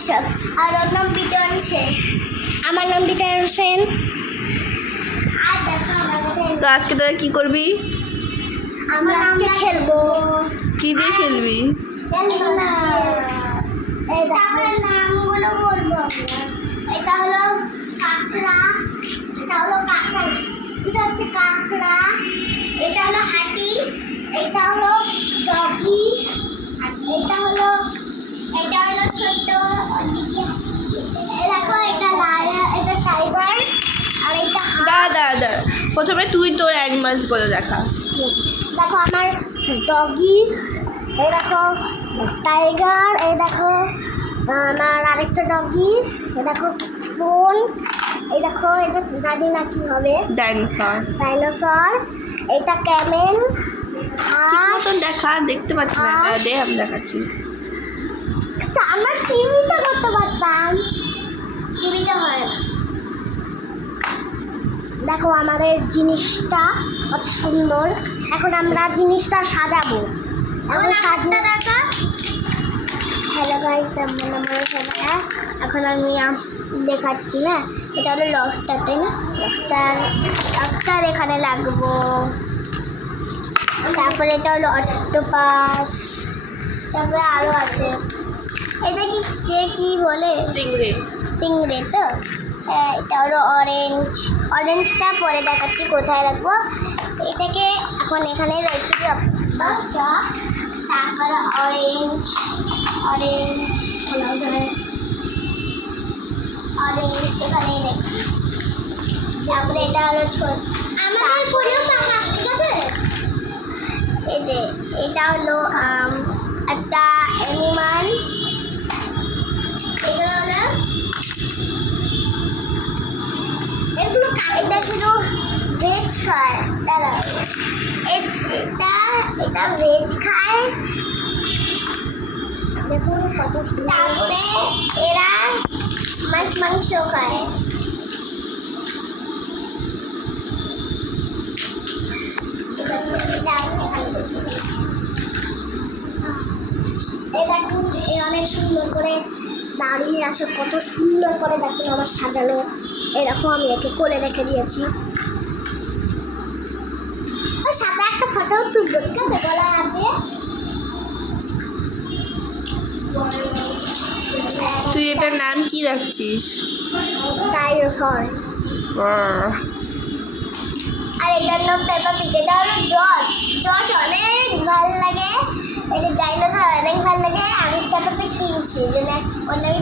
কাশ্যপ। আর ওর নাম বিটন সেন। আমার নাম বিটন সেন। আর দেখো আমাদের তো আজকে তোরা কি করবি? আমরা আজকে খেলবো। কি দিয়ে খেলবি? এটা আমার নামগুলো বলবো আমরা। এটা হলো কাঁকড়া, এটা হলো কাঁকড়া, এটা হচ্ছে কাঁকড়া, এটা হলো হাতি, এটা হলো ডগি, এটা হলো ছোট্ট ওদিকে। দেখো এটা লায়ন, এটা টাইগার, আর এটা দাদা প্রথমে তুই তোর অ্যানিমালস গুলো দেখা। দেখো আমার ডগি, এই দেখো টাইগার, এই দেখো আমার আরেকটা ডগি, এই দেখো ফোন, এই দেখো এটা জানি না কি হবে, ডাইনোসর, এটা ক্যামেল, ঠিক মতন দেখা, দেখতে পাচ্ছি না। দে আমি দেখাচ্ছি। আচ্ছা আমরা টিভিতে করতে পারতাম, টিভিতে হয় না। দেখো আমাদের জিনিসটা কত সুন্দর। এখন আমরা জিনিসটা সাজাবো। এখন সাজিয়ে রাখা। হ্যালো গাইস, আমার সবাই। এখন আমি দেখাচ্ছি না, এটা হলো লবস্টার, তাই না? লবস্টার এখানে লাগবো। তারপরে এটা হলো অক্টোপাস, তারপরে আরও আছে। এটা কি বলে? স্টিংরে তো। এটা হলো অরেঞ্জটা পরে দেখাচ্ছি কোথায় রাখবো। এটাকে এখন এখানে রেখে দিই। আচ্ছা তারপরে অরেঞ্জ এখানে রেখে, তারপরে এটা হলো ছোট আমাদের পরেও পাখা, ঠিক আছে? এই যে এটা হলো একটা অ্যানিমাল, এগুলো হলো এগুলো এটা শুধু ভেজ খায়। দাঁড়া, এটা ভেজ খায়। দেখুন কত সুন্দর। তারপরে এরা মাংস খায়। ঠিক আছে, এটা আমি এখানে দেখি। এটা অনেক সুন্দর করে দাঁড়িয়ে আছে, কত সুন্দর করে দেখুন আমার সাজানো। এরকম আমি একে কোলে রেখে দিয়েছি। ওর সাথে একটা ফটো তুলবো, ঠিক আছে? গলায় হাত দিয়ে। তুই এটার নাম কি রাখছিস? ডাইনোসর। আর এটার নাম পেপা পিগ। এটা হলো জর্জ অনেক ভালো লাগে। এই যে ডাইনোসর অনেক ভালো লাগে। আমি পেপা পিগ কিনছি, এই জন্য ওর নামই